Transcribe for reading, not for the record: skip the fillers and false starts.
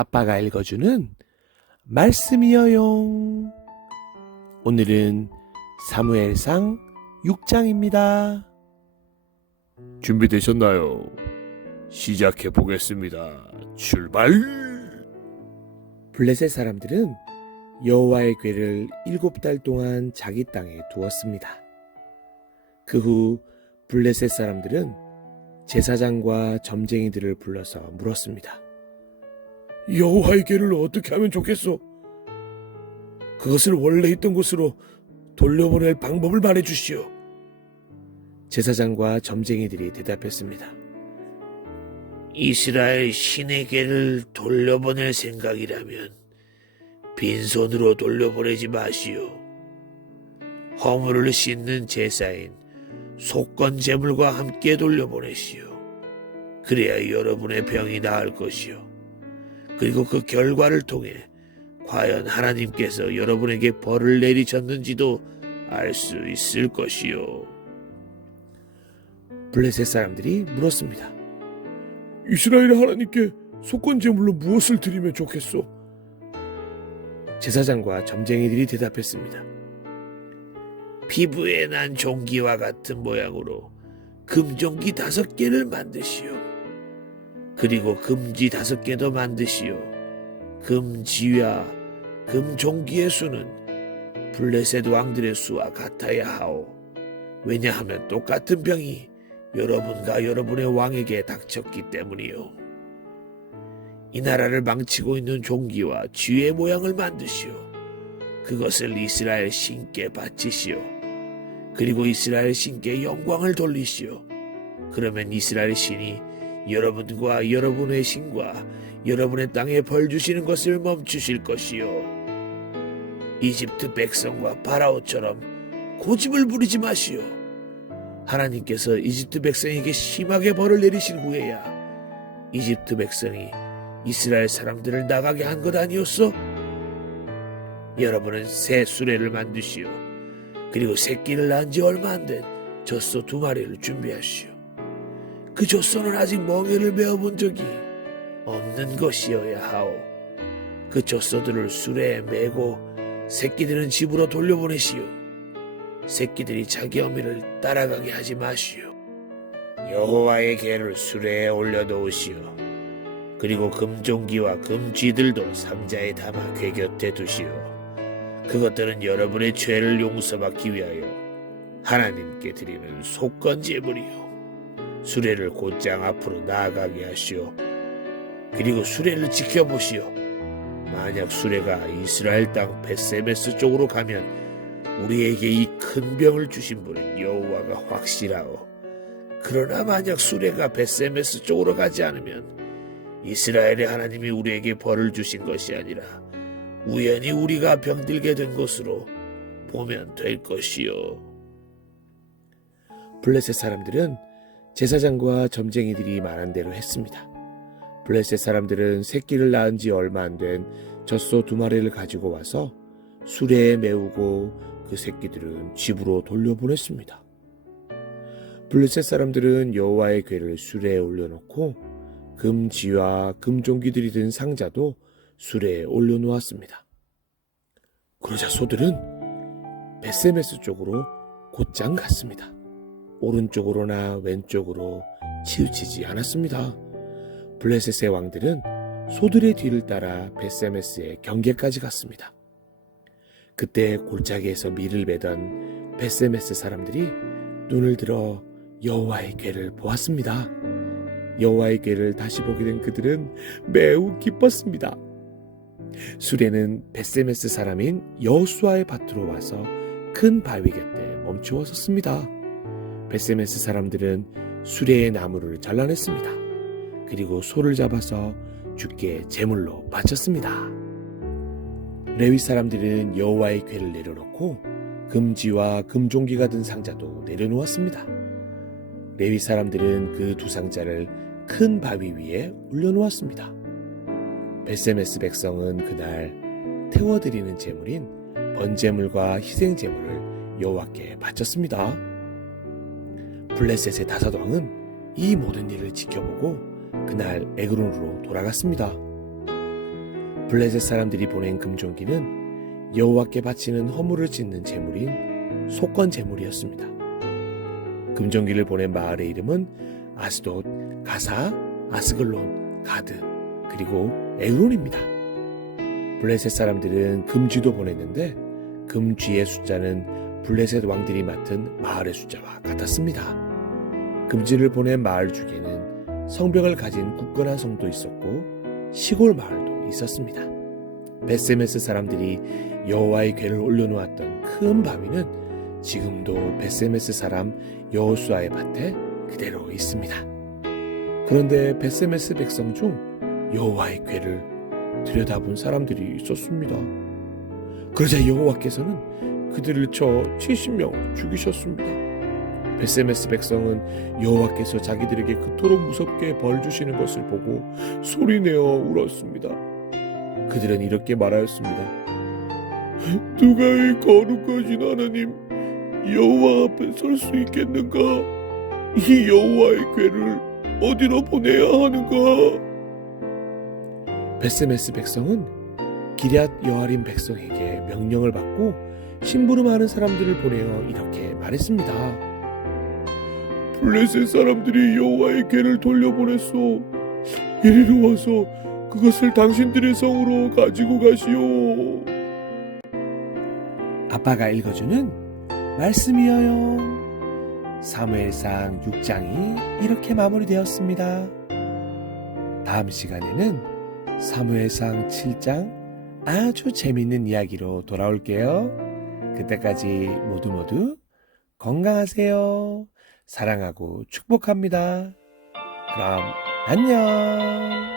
아빠가 읽어주는 말씀이여용. 오늘은 사무엘상 6장입니다. 준비되셨나요? 시작해 보겠습니다. 출발! 블레셋 사람들은 여호와의 궤를 7달 동안 자기 땅에 두었습니다. 그 후 블레셋 사람들은 제사장과 점쟁이들을 불러서 물었습니다. 여호와의 궤를 어떻게 하면 좋겠소? 그것을 원래 있던 곳으로 돌려보낼 방법을 말해주시오. 제사장과 점쟁이들이 대답했습니다. 이스라엘 신의 궤를 돌려보낼 생각이라면 빈손으로 돌려보내지 마시오. 허물을 씻는 제사인 속건 제물과 함께 돌려보내시오. 그래야 여러분의 병이 나을 것이오. 그리고 그 결과를 통해 과연 하나님께서 여러분에게 벌을 내리셨는지도 알 수 있을 것이오. 블레셋 사람들이 물었습니다. 이스라엘의 하나님께 속건 제물로 무엇을 드리면 좋겠소? 제사장과 점쟁이들이 대답했습니다. 피부에 난 종기와 같은 모양으로 금종기 5개를 만드시오. 그리고 금지 5개도 만드시오. 금지와 금종기의 수는 블레셋 왕들의 수와 같아야 하오. 왜냐하면 똑같은 병이 여러분과 여러분의 왕에게 닥쳤기 때문이요. 이 나라를 망치고 있는 종기와 쥐의 모양을 만드시오. 그것을 이스라엘 신께 바치시오. 그리고 이스라엘 신께 영광을 돌리시오. 그러면 이스라엘 신이 여러분과 여러분의 신과 여러분의 땅에 벌 주시는 것을 멈추실 것이요. 이집트 백성과 파라오처럼 고집을 부리지 마시오. 하나님께서 이집트 백성에게 심하게 벌을 내리신 후에야 이집트 백성이 이스라엘 사람들을 나가게 한 것 아니었어? 여러분은 새 수레를 만드시오. 그리고 새끼를 낳은 지 얼마 안 된 젖소 2마리를 준비하시오. 그 젖소는 아직 멍에를 메어본 적이 없는 것이어야 하오. 그 젖소들을 수레에 메고 새끼들은 집으로 돌려보내시오. 새끼들이 자기 어미를 따라가게 하지 마시오. 여호와의 궤를 수레에 올려놓으시오. 그리고 금종기와 금쥐들도 상자에 담아 궤 곁에 두시오. 그것들은 여러분의 죄를 용서받기 위하여 하나님께 드리는 속건 제물이요. 수레를 곧장 앞으로 나아가게 하시오. 그리고 수레를 지켜보시오. 만약 수레가 이스라엘 땅 벳세메스 쪽으로 가면 우리에게 이 큰 병을 주신 분은 여호와가 확실하오. 그러나 만약 수레가 벳세메스 쪽으로 가지 않으면 이스라엘의 하나님이 우리에게 벌을 주신 것이 아니라 우연히 우리가 병들게 된 것으로 보면 될 것이요. 블레셋 사람들은 제사장과 점쟁이들이 말한 대로 했습니다. 블레셋 사람들은 새끼를 낳은 지 얼마 안 된 젖소 2마리를 가지고 와서 수레에 메우고 그 새끼들은 집으로 돌려보냈습니다. 블레셋 사람들은 여호와의 궤를 수레에 올려놓고 금지와 금종기들이 든 상자도 수레에 올려놓았습니다. 그러자 소들은 벳세메스 쪽으로 곧장 갔습니다. 오른쪽으로나 왼쪽으로 치우치지 않았습니다. 블레셋의 왕들은 소들의 뒤를 따라 벳세메스의 경계까지 갔습니다. 그때 골짜기에서 밀을 매던 벳세메스 사람들이 눈을 들어 여호와의 궤를 보았습니다. 여호와의 궤를 다시 보게 된 그들은 매우 기뻤습니다. 수레는 벳세메스 사람인 여호수아의 밭으로 와서 큰 바위 곁에 멈추어 섰습니다. 벳세메스 사람들은 수레의 나무를 잘라냈습니다. 그리고 소를 잡아서 주께 제물로 바쳤습니다. 레위 사람들은 여호와의 궤를 내려놓고 금지와 금종기가 든 상자도 내려놓았습니다. 레위 사람들은 그 2 상자를 큰 바위 위에 올려놓았습니다. 벳세메스 백성은 그날 태워드리는 제물인 번제물과 희생제물을 여호와께 바쳤습니다. 블레셋의 5왕은 이 모든 일을 지켜보고 그날 에그론으로 돌아갔습니다. 블레셋 사람들이 보낸 금종기는 여호와께 바치는 허물을 짓는 제물인 속건 제물이었습니다. 금종기를 보낸 마을의 이름은 아스돗, 가사, 아스글론, 가드, 그리고 에그론입니다. 블레셋 사람들은 금쥐도 보냈는데 금쥐의 숫자는 블레셋 왕들이 맡은 마을의 숫자와 같았습니다. 금쥐를 보낸 마을 중에는 성벽을 가진 굳건한 성도 있었고 시골 마을도 있었습니다. 베세메스 사람들이 여호와의 궤를 올려놓았던 큰 바위는 지금도 베세메스 사람 여호수아의 밭에 그대로 있습니다. 그런데 베세메스 백성 중 여호와의 궤를 들여다본 사람들이 있었습니다. 그러자 여호와께서는 그들을 쳐 70명 죽이셨습니다. 베세메스 백성은 여호와께서 자기들에게 그토록 무섭게 벌 주시는 것을 보고 소리내어 울었습니다. 그들은 이렇게 말하였습니다. 누가 이 거룩하신 하나님 여호와 앞에 설 수 있겠는가? 이 여호와의 궤를 어디로 보내야 하는가? 베세메스 백성은 기럇 여아림 백성에게 명령을 받고 심부름하는 사람들을 보내어 이렇게 말했습니다. 블레셋 사람들이 여호와의 궤를 돌려보냈소. 이리로 와서 그것을 당신들의 성으로 가지고 가시오. 아빠가 읽어주는 말씀이어요. 사무엘상 6장이 이렇게 마무리되었습니다. 다음 시간에는 사무엘상 7장 아주 재밌는 이야기로 돌아올게요. 그때까지 모두 건강하세요. 사랑하고 축복합니다. 그럼 안녕.